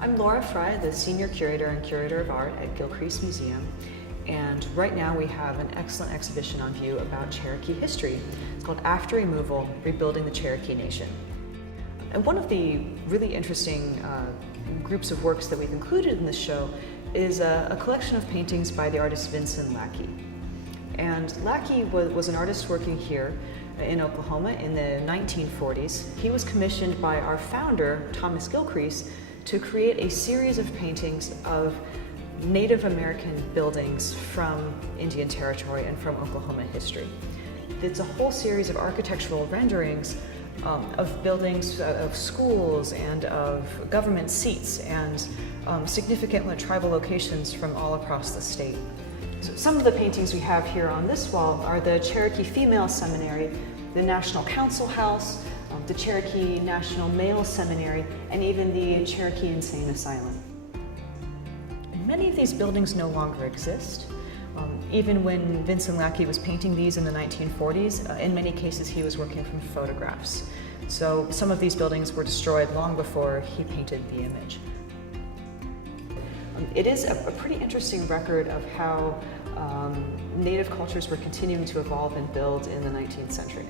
I'm Laura Fry, the Senior Curator and Curator of Art at Gilcrease Museum, and right now we have an excellent exhibition on view about Cherokee history. It's called After Removal, Rebuilding the Cherokee Nation. And one of the really interesting groups of works that we've included in this show is a collection of paintings by the artist Vinson Lackey. And Lackey was an artist working here in Oklahoma in the 1940s. He was commissioned by our founder, Thomas Gilcrease, to create a series of paintings of Native American buildings from Indian Territory and from Oklahoma history. It's a whole series of architectural renderings of buildings, of schools, and of government seats, and significant tribal locations from all across the state. So some of the paintings we have here on this wall are the Cherokee Female Seminary, the National Council House, the Cherokee National Male Seminary, and even the Cherokee Insane Asylum. Many of these buildings no longer exist. Even when Vinson Lackey was painting these in the 1940s, in many cases he was working from photographs. So some of these buildings were destroyed long before he painted the image. It is a pretty interesting record of how Native cultures were continuing to evolve and build in the 19th century.